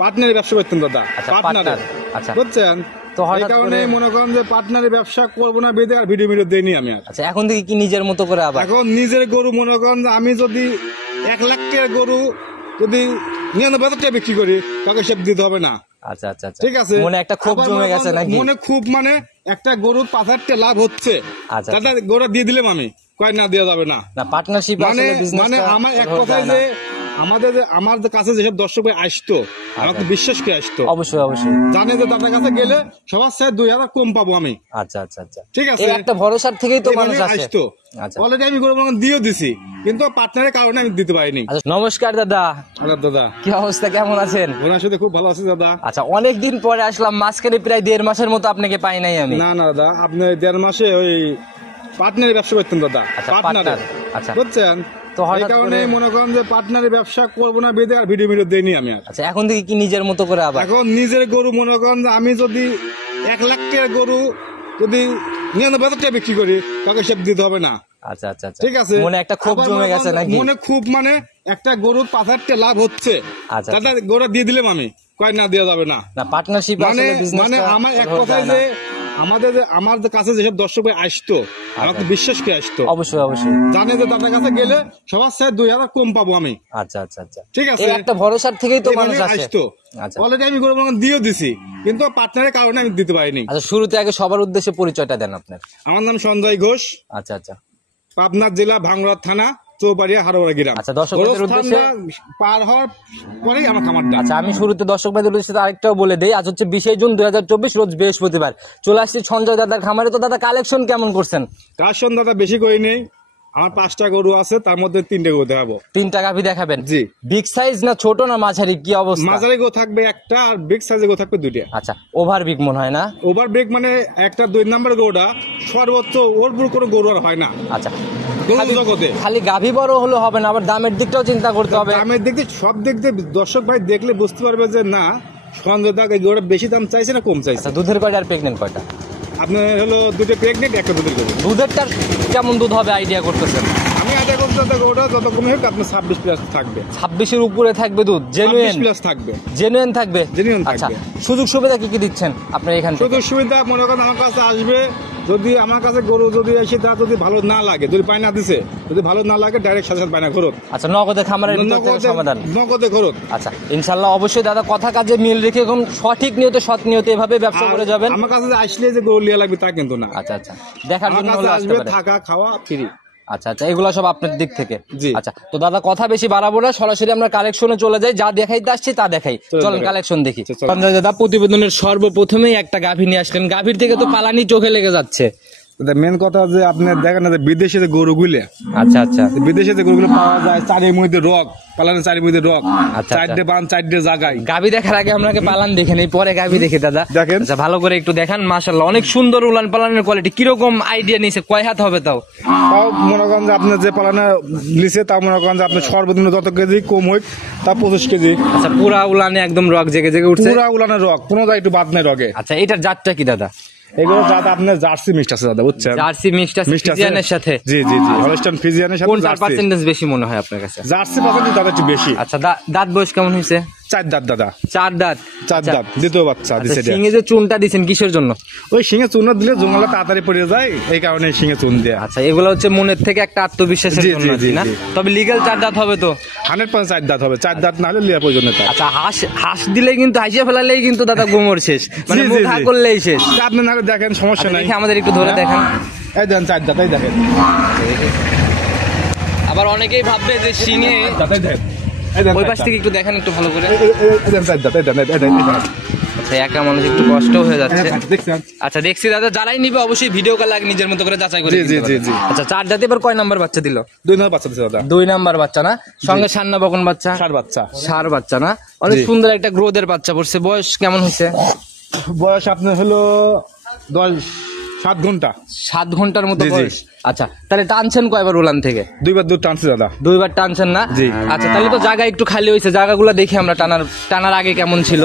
পার্টনারি ব্যবসা করতেন দাদা। পার্টনার, আচ্ছা বুঝছেন? তো এই কারণে মনে করেন যে পার্টনারি ব্যবসা করবো না বেঁধে আর ভিডিও দেইনি আমি। আচ্ছা এখন থেকে কি নিজের মতো করে আবার এখন নিজের গরু মনে করেন যে আমি যদি 1 লাখ টাকার গরু যদি 99,000 টাকা বিক্রি করি তাকে সে দিতে হবে না। আচ্ছা আচ্ছা আচ্ছা ঠিক আছে, মনে একটা ক্ষোভ জমে গেছে নাকি? মনে খুব মানে একটা গরুর 5,000 টাকা লাভ হচ্ছে, আচ্ছা দাদা গরু দিয়ে দিলাম আমি, কয় না দেওয়া যাবে না। না পার্টনারশিপ মানে আমার এক কথায় যে আমার কাছে যেসব দর্শক ভাই আসতো আমাকে বিশ্বাস করে আসতো, অবশ্যই অবশ্যই জানে যে দাদার কাছে গেলে সবার সাথে 2,000 কম পাবো আমি। আচ্ছা আচ্ছা আচ্ছা ঠিক আছে, এই একটা ভরসার থেকেই তো মানুষ আসে। আসতো অলরেডি আমি গরু দিয়েও দিছি, কিন্তু পার্টনারের কারণে আমি দিতে পারিনি। আচ্ছা নমস্কার দাদা। দাদা কি অবস্থা, কেমন আছেন? ওনার সাথে খুব ভালো আছি দাদা। আচ্ছা অনেকদিন পরে আসলাম, মাঝখানে প্রায় 1.5 মাসের মতো আপনাকে পাই নাই আমি। না না দাদা, আপনি 1.5 মাসে ওই পার্টনারি ব্যবসা করতেন দাদা। পার্টনার, আচ্ছা বুঝছেন? তো এই কারণে মনে করেন যে পার্টনারি ব্যবসা করবো না বেঁধে আর ভিডিও দেইনি আমি। আচ্ছা এখন থেকে কি নিজের মতো করে আবার এখন নিজের গরু মনে করেন যে আমি যদি 1 লাখ টাকার গরু যদি 99,000 টাকা বিক্রি করি তাকে সে দিতে হবে না। আচ্ছা আচ্ছা আচ্ছা ঠিক আছে, মনে একটা ক্ষোভ জমে গেছে নাকি? মনে খুব মানে একটা গরুর 5,000 টাকা লাভ হচ্ছে, আচ্ছা দাদা গরু দিয়ে দিলাম আমি, কয় না দেওয়া যাবে না। না পার্টনারশিপ মানে আমার এক কথায় যে আমার কাছে যেসব দর্শক ভাই আসতো আমাকে বিশ্বাস করে আসতো, অবশ্যই অবশ্যই জানে যে দাদার কাছে গেলে সবার সাথে 2,000 কম পাবো আমি। আচ্ছা আচ্ছা আচ্ছা ঠিক আছে, এই একটা ভরসার থেকেই তো মানুষ আসে। আসতো অলরেডি আমি গরু দিয়েও দিছি, কিন্তু পার্টনারের কারণে আমি দিতে পারিনি। আচ্ছা শুরুতে আগে সবার উদ্দেশ্যে পরিচয়টা দেন আপনার। আমার নাম সঞ্জয় ঘোষ। আচ্ছা আচ্ছা পাবনা জেলা ভাঙ্গুড়া থানা চৌবাড়িয়া হারোয়া গ্রাম। আচ্ছা দর্শকদের উদ্দেশ্যে পার হওয়ার পরেই আমার খামারটা। আচ্ছা আমি শুরুতে দর্শক ভাইদের উদ্দেশ্যে আরেকটাও বলে দেই, আজ হচ্ছে 20 জুন 2024 রোজ বৃহস্পতিবার। চলে আসছি সঞ্জয় দাদার খামারে। তো দাদা কালেকশন কেমন করছেন? কালেকশন দাদা বেশি করি নেই, আমার 5টা গরু আছে, তার মধ্যে 3টে গরু দেখাবো। 3টা গাভী দেখাবেন? জি। বিগ সাইজ না ছোট না মাঝারি, কি অবস্থা? মাঝারি গরু থাকবে একটা, আর বিগ সাইজের গরু থাকবে 2টা। আচ্ছা ওভার বিগ মনে হয় না? ওভার বিগ মানে একটা 2 নম্বর গরুটা সর্বোচ্চ, ওর পুরো কোনো গরু আর হয় না। আচ্ছা জগতে খালি গাভী বড় হলে হবে না, আবার দামের দিকটাও চিন্তা করতে হবে। দামের দিক দিয়ে সব দিক দিয়ে দর্শক ভাই দেখলে বুঝতে পারবে যে না সঞ্জয় দা এই গরুটা বেশি দাম চাইছে না কম চাইছে। আচ্ছা দুধের কয়টা আর প্রেগনেন্ট কয়টা? আপনার হলো 2টে প্রেগনেন্ট, একটা দুধের গরু। দুধেরটার কেমন দুধ হবে আইডিয়া করতেছেন? আমি আইডিয়া করতে গরুটা যত কমে হোক আপনার 26 প্লাস থাকবে। 26-এর উপরে থাকবে দুধ? জেনুইন প্লাস থাকবে? জেনুইন থাকবে। আচ্ছা সুযোগ সুবিধা কি কি দিচ্ছেন আপনার এখানে? সুযোগ সুবিধা মনে করেন আমার কাছে আসবে, যদি আমার কাছে গরু যদি এসে তা যদি ভালো না লাগে, যদি পায়না দিছে যদি ভালো না লাগে ডাইরেক্ট সাথে সাথে পায়না খরচ। আচ্ছা নগদে খামারের ভিতর থেকে সমাধান? নগদে খরচ। আচ্ছা ইনশাআল্লাহ অবশ্যই দাদা কথা কাজে মিল রেখে এরকম সঠিক নিয়তে সৎ নিয়তে এভাবে ব্যবসা করে যাবেন। আমার কাছে আসলে যে গরু লিয়া লাগবে তা কিন্তু না। আচ্ছা আচ্ছা দেখার জন্য হলো আসতে আসবে, পারে। থাকা খাওয়া ফ্রি। আচ্ছা আচ্ছা এগুলো সব আপনার দিক থেকে? জি। আচ্ছা তো দাদা কথা বেশি বাড়াবো না, সরাসরি আমরা কালেকশনে চলে যাই। যা দেখাইতে আসছি তা দেখাই, চলুন কালেকশন দেখি। সঞ্জয় দাদা প্রতিবেদনের সর্বপ্রথমেই একটা গাভী নিয়ে আসলেন, গাভীর থেকে তো পালানি চোখে লেগে যাচ্ছে। মেন কথা যে আপনি দেখেন না বিদেশে যে গরুগুলো, আচ্ছা আচ্ছা বিদেশে যে গরুগুলো পাওয়া যায় চারির মধ্যে রক, পালানের চারির মধ্যে রক, আচ্ছা, 4টে বান 4টে জায়গায়। গাভী দেখার আগে আপনাকে পালান দেখে নেই, পরে গাভী দেখে দাদা দেখেন। আচ্ছা ভালো করে একটু দেখান। মাশাআল্লাহ অনেক সুন্দর উলান পালানের কোয়ালিটি। কিরকম আইডিয়া নিছে, কয় হাত হবে তাও? তাও মনে করেন যে আপনার যে পালানে লিছে তা মনে করেন যে আপনার সর্বনিম্ন যত কেজি কম হোক তা 25 কেজি। আচ্ছা পুরা উলানে একদম রক জেগে জেগে উঠছে? পুরা উলানের রক, কোনো একটু বাদ নাই রগে। আচ্ছা এটার জাতটা কি দাদা? এগুলো জাত আপনার জার্সি মিক্সড আছে দাদা, বুঝছেন? জার্সি মিক্সড আছে ফ্রিজিয়ানের সাথে? জি জি জি, হলস্টাইন ফ্রিজিয়ানের সাথে কোনটার পার্সেন্টেজ বেশি মনে হয় আপনার কাছে? জার্সি পার্সেন্টেজ দাদা একটু বেশি। আচ্ছা দাঁত বয়স কেমন হয়েছে? 4 দাঁত দাদা। 4 দাঁত? 4 দাঁত, দ্বিতীয় বাচ্চা দিছে। সিংহে যে চুনটা দিছেন কিসের জন্য? ওই সিংহে চুন দিলে জঙ্গলে তাড়াতাড়ি পড়ে যায়, এই কারণে সিংহে চুন দেয়া। আচ্ছা এগুলো হচ্ছে মনের থেকে একটা আত্মবিশ্বাসের জন্য না? তবে লিগ্যাল 4 দাঁত হবে তো? 100% 4 দাঁত হবে, 4 দাঁত না হলে লিয়া প্রয়োজন নেই। আচ্ছা হাঁস দিলে কিন্তু হাসিয়ে ফেলালেই কিন্তু দাদা গোমর শেষ, মানে মুখ হা করলেই শেষ। আপনি না দেখেন সমস্যা নাই, আমাদের একটু ধরে দেখেন। এই দেন 4 দাঁত, এই দেখেন। আবার অনেকেই ভাববে যে সিংহে, ওই পাশ থেকে একটু দেখেন একটু ভালো করে। আচ্ছা একা মানুষ একটু কষ্ট হয়ে যাচ্ছে। আচ্ছা দেখছি দাদা, যারাই নিবে অবশ্যই ভিডিও কল লাগে নিজের মতো করে যাচাই করে। আচ্ছা 4 দাঁতে এবার কয় নাম্বার বাচ্চা দিল? 2 নাম্বার বাচ্চা দিছে দাদা। 2 নাম্বার বাচ্চা না? সঙ্গে সার না বকন বাচ্চা? ষাঁড় বাচ্চা। ষাঁড় বাচ্চা না? অনেক সুন্দর একটা গ্রোথের বাচ্চা পড়ছে। বয়স কেমন হয়েছে? বয়স আপনার হলো 7 ঘন্টা। 7 ঘন্টার মতো বয়স। আচ্ছা তাহলে টানছেন কয়বার উলান থেকে? 2 বার দুধ টানছে দাদা। 2 বার টানছেন না? আচ্ছা তাহলে তো জায়গা একটু খালি হয়েছে, জায়গাগুলো দেখি আমরা টানার আগে কেমন ছিল।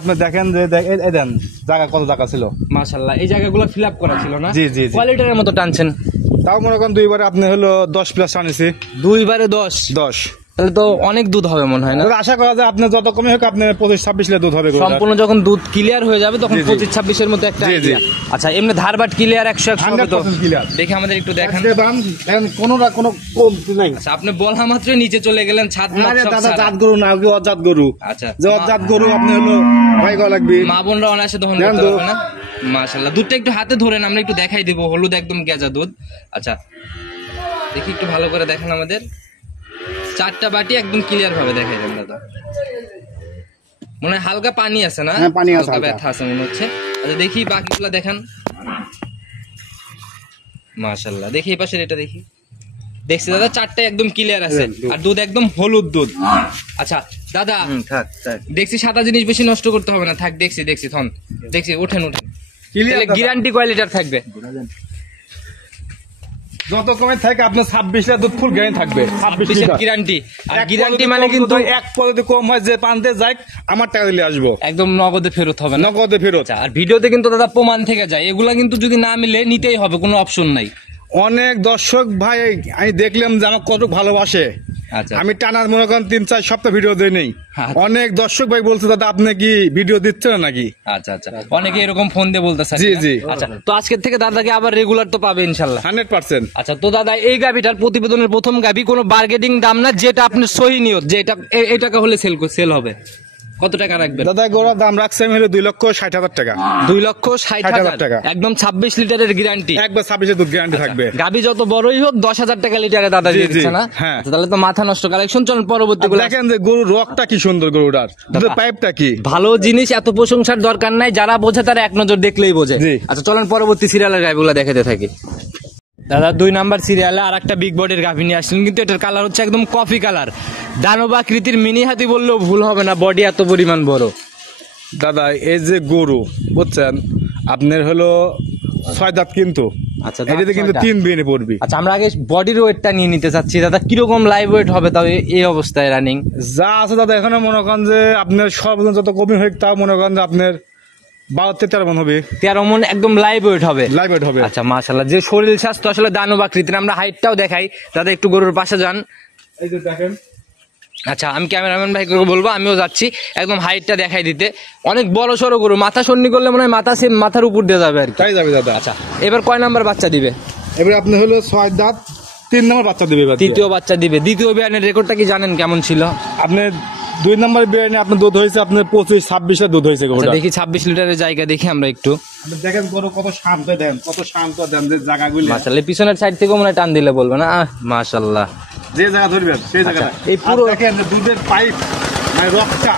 আপনি দেখেন যে দেন জায়গা কত জায়গা ছিল। মাশাআল্লাহ এই জায়গাগুলো ফিল আপ করা ছিল না? জি জি। কোয়ালিটির মতো টানছেন? তাও মনে করেন 2 বারে আপনি হলো 10 প্লাস টানেছি। 2 বারে 10? তাহলে তো অনেক দুধ হবে মনে হয় না? তবে আশা করা যায় আপনার যত কমই হোক আপনার 25-26 লিটার দুধ হবে গরুটার। সম্পূর্ণ যখন দুধ ক্লিয়ার হয়ে যাবে তখন জি, জি। 25-26 মতো একটা জি, জি। idea। আচ্ছা এমনি ধারবাট ক্লিয়ার 100 হবে তো? 100% clear। দেখে আমাদের একটু দেখান। দেখেন কোনো কমতি নাই। আচ্ছা আপনি বলা মাত্রই নিচে চলে গেলেন, ছাদ মাঠ আরে সব দাদা ছাড়া। জাত গরু না, ওকে অজাত গরু। আচ্ছা যে অজাত গরু আপনি হলো ভাই করা লাগবে। মা বোনরা অনায়াসে দহন দেন করতে তো। পারবে না? মাশাআল্লাহ। দুধটা একটু হাতে ধরেন, আমরা একটু দেখাই দেবো। হলুদ একদম গেজা দুধ। আচ্ছা দেখি একটু ভালো করে দেখেন আমাদের। 4টা বাটি একদম ক্লিয়ার ভাবে দেখাই দেন দাদা। মনে হয় হালকা পানি আছে না? হ্যাঁ, পানি আছে হালকা হালকা। ব্যথা আছে মনে হচ্ছে। আচ্ছা দেখি বাকিগুলো দেখান। মাশাআল্লাহ। দেখি এই পাশের এটা দেখি। দেখছি দাদা 4টা একদম ক্লিয়ার আছে, আর দুধ একদম হলুদ দুধ। আচ্ছা দাদা থাক। দেখছি সাদা জিনিস বেশি নষ্ট করতে হবে না, থাক। দেখছি থন দেখছি, ওঠেন। Clear দাদা। গ্যারান্টি কয় লিটার থাকবে? যত কমে থাকে আপনার 26 লিটার দুধ ফুল গ্যারান্টি থাকবে। 26 লিটার গ্যারান্টি। আর এক গ্যারান্টি পদে মানে কম কিন্তু যদি এক পদে কম হয় যে পান্তে যাক আমার টাকা দিলে আসবো, একদম নগদে ফেরত হবে না। নগদে ফেরত। আচ্ছা, আর ভিডিওতে কিন্তু দাদা প্রমাণ থেকে যায়, এগুলা কিন্তু যদি না মিলে নিতেই হবে, কোনো অপশন নাই। অনেক দর্শক ভাই আমি দেখলাম যে আমার কত ভালোবাসে। আচ্ছা আমি টানার মনে করেন 3-4 সপ্তাহ ভিডিও দিই নেই। আচ্ছা। অনেক দর্শক ভাই বলছে দাদা আপনি কি ভিডিও দিচ্ছেন নাকি? আচ্ছা অনেকে এরকম ফোন দিয়ে বলতেছে। জি, জি। আচ্ছা তো আজকের থেকে দাদাকে আবার রেগুলার তো পাবে ইনশাল্লাহ। 100%। আচ্ছা তো দাদা এই গাভিটার প্রতিবেদনের প্রথম গাভি, কোনো বার্গেনিং দাম না, যেটা আপনার সহি নিয়ত, যে এই টাকা হলে সেল হবে, কত টাকা রাখবেন? দাদা গোড়ার দাম রাখছে আমি হলো 2,60,000 টাকা। 2,60,000 টাকা। একদম 26 লিটারের গ্যারান্টি। একবার 26 দুধ গ্যারান্টি থাকবে। গাভি যত বড়ই হোক 10,000 টাকা লিটারে দাদা দিয়ে জি, জি, দিচ্ছে না? হ্যাঁ। আচ্ছা, তাহলে তো মাথা নষ্ট কালেকশন। চলুন পরবর্তী গুলো। দেখেন যে গরুর রকটা কি সুন্দর, গরুটার দুধের পাইপটা কি ভালো জিনিস, এত প্রশংসার দরকার নাই, যারা বোঝে তারা এক নজর দেখলেই বোঝে। জি। আচ্ছা চলেন পরবর্তী সিরিয়ালের গাভিগুলো দেখাতে থাকি। দাদা 2 নাম্বার সিরিয়ালে আর একটা বিগ বডির গাভি নিয়ে আসলেন, কিন্তু এটার কালার হচ্ছে একদম কফি কালার। দানবাকৃতির মিনি হাতি বললেও ভুল হবে না, বডি এত পরিমাণ বড়। দাদা এই যে গরু বুঝছেন আপনার হলো 6 দাঁত, কিন্তু আচ্ছা, দাঁত এটাতে কিন্তু 6টা। 3 বিনে পড়বি। আচ্ছা আমরা আগে বডির ওয়েটটা নিয়ে নিতে চাচ্ছি দাদা, কিরকম লাইভ ওয়েট হবে তাও এই অবস্থায় রানিং? যা আছে দাদা এখানে মনে করেন যে আপনার সর্বজন যত কমই হোক তাও মনে করেন যে আপনার 12-13 মন হবে, 13 মন একদম লাইভ ওয়েট হবে। লাইভ ওয়েট হবে। আচ্ছা মাশাআল্লাহ, যে শরীর স্বাস্থ্য আসলে দানবাকৃতির। আমরা হাইটটাও দেখাই দাদা, একটু গরুর পাশে যান। এই যে দেখেন। আচ্ছা আমি ক্যামেরাম্যান ভাইকে বলবো, আমিও যাচ্ছি একদম হাইটটা দেখাই দিতে। অনেক বড় সড়ো গরু, মাথা সন্নি করলে মনে হয় মাথার উপর দিয়ে যাবে আর কি। তাই যাবে দাদা। আচ্ছা এবার কয় নাম্বার বাচ্চা দিবে? এবার আপনি হলো 6 দাঁত 3 নম্বর বাচ্চা দেবে এবার। তৃতীয় বাচ্চা দিবে। দ্বিতীয় বিয়ানের রেকর্ডটা কি জানেন কেমন ছিল? আপনি 2 নম্বর বিয়ানে আপনার দুধ হয়েছে আপনার 25-26 দুধ হয়েছে আচ্ছা, গরুটা। দেখি 26 লিটারের জায়গা দেখি আমরা একটু। আপনি দেখেন গরু কত শান্ত দেন, কত শান্ত দেন যে জায়গাগুলো, মাশাআল্লাহ পিছনের সাইড থেকে মনে হয় টান দিলে বলবে না? মাশাআল্লাহ, যে জায়গা ধরবেন সেই জায়গাটা। এই এই পুরো- পুরো দেখেন যে দুধের পাইপ মানে রকটা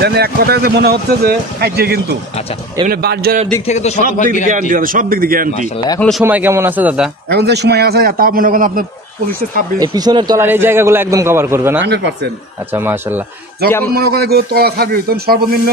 দেন, এক কথায় যে মনে হচ্ছে যে খাইছে কিন্তু আচ্ছা এমনি বাটজরের দিক থেকে তো সব শতভাগ দিক দিয়ে গ্যারান্টি। গ্যারান্টি, সব দিক দিয়ে গ্যারান্টি। মাশাআল্লাহ, এখনো সময় কেমন আছে দাদা? এখন যে সময় আছে তাও মনে করেন আপনার 25-26 এই পিছনের তলার এই জায়গাগুলো একদম কভার করবে না? 100%। আচ্ছা মাশাআল্লাহ। যখন মনে করেন গরু তলা থাকবে তখন সর্বনিম্ন,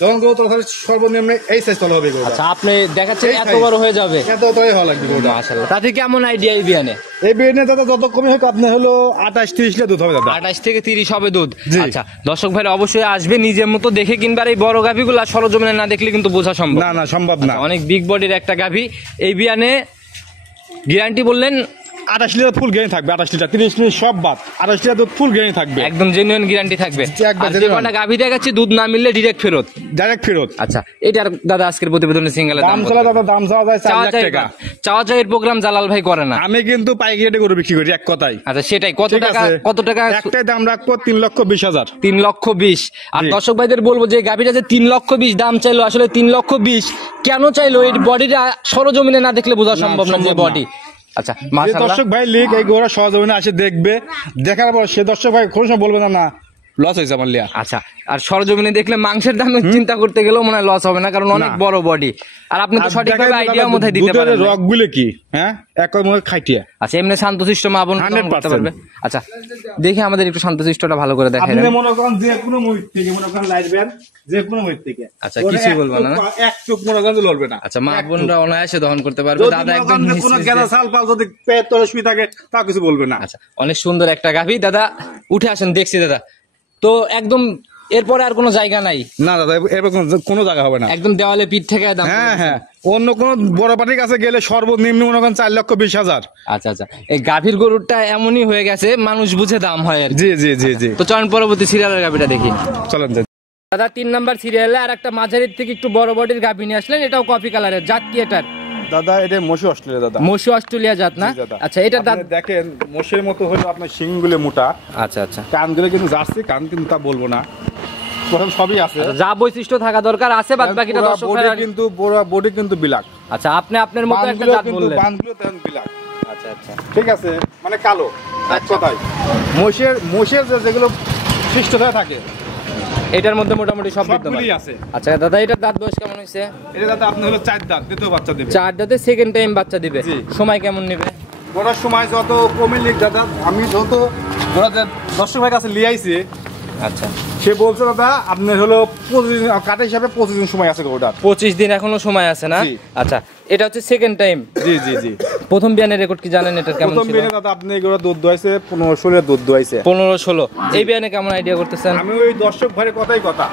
যখন গরু তলা থাকবে সর্বনিম্ন এই সাইজ তলা হবে গরু। আচ্ছা আপনি দেখাচ্ছেন এই এত size। বড় হয়ে যাবে? এত তলাই হওয়া লাগবে গরুটা। মাশাআল্লাহ, তাতে কেমন আইডিয়া এই বিয়ানে? এই বিয়ানে দাদা যত কমই হোক আপনার হলো 28-30 লিটার দুধ হবে দাদা। 28 থেকে 30 হবে দুধ। জি। আচ্ছা দর্শক ভাইরা অবশ্যই আসবে, নিজের মতো দেখে কিনবার। এই বড় গাভিগুলো সরজমিনে না দেখলে কিন্তু বোঝা সম্ভব না সম্ভব না। অনেক বিগ বডির একটা গাভি। এই বিয়ানে গ্যারান্টি বললেন 28 লিটার ফুল গ্যারান্টি থাকবে, 28 লিটার 30 লিটার সব বাদ, 28 লিটার দুধ ফুল গ্যারান্টি থাকবে, একদম জেনুইন গ্যারান্টি থাকবে। জি, একদম আর যে genuine। কটা গাভি দেখাচ্ছি দুধ না মিললে ডিরেক্ট ফেরত। ডাইরেক্ট ফেরত। আচ্ছা এটার দাদা আজকের প্রতিবেদনে সিঙ্গেলের দাম চলা দাদা, দাম চাওয়া যায় 4 লাখ টাকা। চাওয়া চাওয়ের প্রোগ্রাম জালাল ভাই করে না। আমি কিন্তু পাইকারি রেটে গরু বিক্রি করি এক কথায়। আচ্ছা সেটাই, কত ঠিক টাকা আছে? কত টাকা? একটাই দাম রাখবো 3,20,000। 3,20,000। আর জি। দর্শক ভাইদের বলবো যে গাভিটা যে 3,20,000 দাম চাইলো, আসলে 3,20,000 কেন চাইলো এই বডিটা সরজমিনে না দেখলে বোঝা সম্ভব না যে সম্ভব না। বডি। আচ্ছা যে মাশাআল্লাহ, দর্শক ভাই লিখ এই গরু সহজে আসে দেখবে, দেখার পর সে দর্শক ভাই কোনো সময় বলবে না লস হয়েছে আমার লিয়া। আচ্ছা আর সরজমিনে দেখলে মাংসের দাম চিন্তা করতে গেলেও মনে হয় লস হবে না, কারণ অনেক না। বড় বডি। আর আপনি তো সঠিকভাবে আইডিয়া মধ্যে দিতে পারেন না। রক গুলো কি হ্যাঁ এক কথা মনে খাইটিয়া। আচ্ছা এমনি শান্তশিষ্ট মা বোন দহন করতে 100%। পারবে? আচ্ছা দেখি আমাদের একটু শান্তশিষ্টটা ভালো করে দেখাই আপনি দেন। মনে করেন যে কোনো মুখ থেকে মনে করেন লাইটবেন, যে কোনো মুখ থেকে আচ্ছা, কিছুই বলবে না, না? এক চোখ মনে করেন যে লড়বে না। আচ্ছা মা বোনরা অনায়াসে দহন করতে পারবে। যদি দাদা মনে একদম করেন যে কোনো গেদা ছাল পাল যদি পেট তলে শুয়ে থাকে তা কিছু বলবে না। আচ্ছা অনেক সুন্দর একটা গাভি। দাদা উঠে আসেন, দেখছি দাদা। তো একদম এরপরে আর কোনো জায়গা নাই? না দাদা, এরকম কোনো জায়গা হবে না। একদম দেওয়ালে পিঠ থেকে দাম? হ্যাঁ হ্যাঁ, অন্য কোন বড় পার্টির কাছে গেলে সর্বনিম্ন মনে করেন 4,20,000। আচ্ছা আচ্ছা, এই গাভীর গরুটা এমনই হয়ে গেছে, মানুষ বুঝে দাম হয় আর কি। জি জি জি জি, তো চলুন পরবর্তী সিরিয়ালের গাভীটা দেখি। চলেন যাই। দাদা 3 নাম্বার সিরিয়ালে আর একটা মাঝারির থেকে একটু বড় বডির গাভী নিয়ে আসলেন, এটাও কফি কালারের, জাত কি এটার? দাদা এটা মশি অস্ট্রেলিয়া দাদা। মশি অস্ট্রেলিয়া জাত না? জি দাদা। আচ্ছা, এটার দাঁত আপনি দেখেন মশির মতো হলো, আপনার শিংগুলো মোটা, আচ্ছা আচ্ছা, কানগুলো কিন্তু জার্সি কান, কিন্তু তা বলবো না, প্রথম সবই আছে, যা বৈশিষ্ট্য থাকা দরকার আছে, বাদ বাকিটা দর্শক বডি কিন্তু বডি কিন্তু বিলাক। আচ্ছা, আপনি আপনার মতো একটা জাত বললেন। বানগুলো তেমন বিলাক। আচ্ছা আচ্ছা, ঠিক আছে, মানে কালো এক কথায়। মোষের যেগুলো সৃষ্টতা থাকে এটার মধ্যে মোটামুটি সব বিদ্যমান সবগুলি আছে। আচ্ছা দাদা, এটার দাঁত বয়স কেমন হয়েছে? এটা দাদা আপনি হলো 4 দাঁত, দ্বিতীয় বাচ্চা দেবে। 4 দাঁতে সেকেন্ড টাইম বাচ্চা দিবে। জি। সময় কেমন নেবে? বড় সময় যত কমে লিখ দাদা, আমি যত দর্শক ভাই কাছে লিয়ে আইছি, আচ্ছা, সে বলছে দাদা আপনার হলো 25 দিন, কাটা হিসাবে 25 দিন সময় আছে ওটার। 25 দিন এখনো সময় আছে না? জি। আচ্ছা, এটা হচ্ছে সেকেন্ড টাইম। জি জি জি। প্রথম বিয়ানের রেকর্ড কি জানেন এটার কেমন প্রথম ছিল? বিনে দাদা আপনি এগুলো দুধ দোয়াইছে 15-16 দুধ দোয়াইছে। 15-16। এই বিয়ানে কেমন আইডিয়া করতেছেন? আমি ওই দর্শক ভাইয়ের কথাই কথা,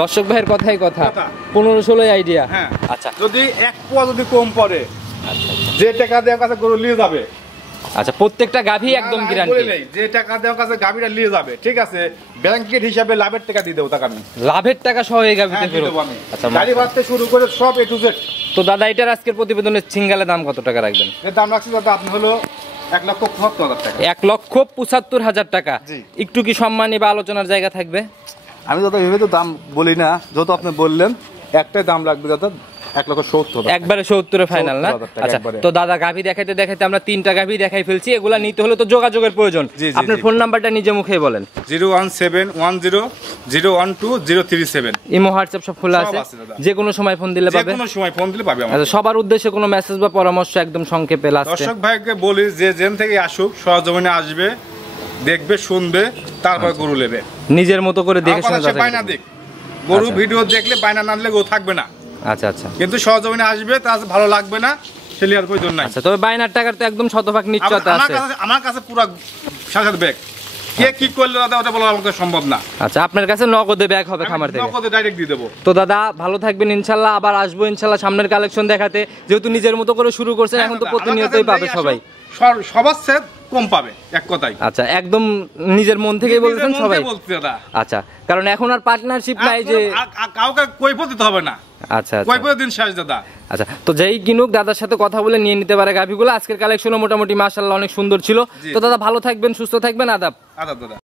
দর্শক ভাইয়ের কথাই কথা, কথা। 15-16 আইডিয়া। হ্যাঁ। আচ্ছা যদি এক পোয়া যদি কম পড়ে, আচ্ছা যে টাকা দেওয়ার কাছে গরু নিয়ে যাবে, আচ্ছা, প্রত্যেকটা গাভী একদম না, আমি গ্যারান্টি। বলে নেই, যে টাকা দেওয়ার কাছে গাভীটা নিয়ে যাবে, ঠিক আছে, ব্যাংকের হিসাবে লাভের টাকা দিয়ে দেবো টাকা আমি। লাভের টাকা সহ এই গাভীতে হ্যাঁ, দিয়ে ফেরত? দেবো আমি। আচ্ছা, গাড়ি ভাড়তে শুরু করে সব A to Z। তো দাদা এটার আজকের প্রতিবেদনের সিঙ্গেলের দাম কত টাকা রাখবেন? এর দাম রাখছি দাদা আপনি হলো 1,75,000 টাকা। 1,75,000 টাকা। জি। একটু কি সম্মানী বা আলোচনার জায়গা থাকবে? আমি দাদা এভাবে তো দাম বলি না, যত আপনি বললেন একটাই দাম লাগবে দাদা 1,70,000 একবারে 70 ফাইনাল না? 70,000 টাকা আচ্ছা, একবারে। তো দাদা গাভী দেখাইতে দেখাইতে আমরা 3টা গাভী দেখাই ফেলছি, এগুলা নিতে হলে তো যোগাযোগের প্রয়োজন। জি, জি, আপনার জি। ফোন নাম্বারটা নিজে মুখেই বলেন। 01710012037। ইমো হোয়াটসঅ্যাপ সব খোলা সব আছে, আছে দাদা। যে কোনো সময় ফোন দিলে যে পাবে। কোনো সময় ফোন দিলে পাবে আমার। আচ্ছা, সবার উদ্দেশ্যে কোনো মেসেজ বা পরামর্শ একদম সংক্ষেপে লাস্টে? দর্শক ভাইকে বলি যে যেন থেকে আসুক, সরজমিনে আসবে, দেখবে, শুনবে, তারপর গরু নেবে। নিজের মতো করে দেখে আমার কথা শুনে সে যাচাই বায়না করবে। দিক, গরু আচ্ছা। ভিডিও দেখলে বায়না না দিলে গরু থাকবে না, আচ্ছা আচ্ছা কিন্তু সরজমিনে আসবে, তার ভালো লাগবে না, সে লিয়ার প্রয়োজন নাই। আচ্ছা, তবে বাইনার টাকার তো একদম শতভাগ নিশ্চয়তা আছে। আমার কাছে পুরো সাথে ব্যাগ, কে কি করলে দাদা ওটা বলা আমাকে সম্ভব না। আচ্ছা, আপনার কাছে নগদে ব্যাগ হবে খামার থেকে? নগদে ডাইরেক্ট দিয়ে দেবো। তো দাদা ভালো থাকবেন, ইনশাল্লাহ আবার আসবো ইনশাল্লাহ সামনের কালেকশন দেখাতে, যেহেতু নিজের মতো করে শুরু করছেন, এখন তো প্রতিনিয়তই পাবে সবাই। সবার সেট কম পাবে, এক কথাই। আচ্ছা, একদম নিজের মন থেকেই বলছেন সবাই? বলছি দাদা। আচ্ছা, কারণ এখন আর পার্টনারশিপ নাই যে কাউকে কৈফিয়ত দিতে হবে না, আচ্ছা আচ্ছা কৈফিয়ত দিন শেষ দাদা। আচ্ছা, তো যেই কিনুক দাদার সাথে কথা বলে নিয়ে নিতে পারে গাভীগুলো। আজকের কালেকশনও মোটামুটি মাশাআল্লাহ অনেক সুন্দর ছিল। তো দাদা ভালো থাকবেন, সুস্থ থাকবেন, আদাব। আদাব দাদা।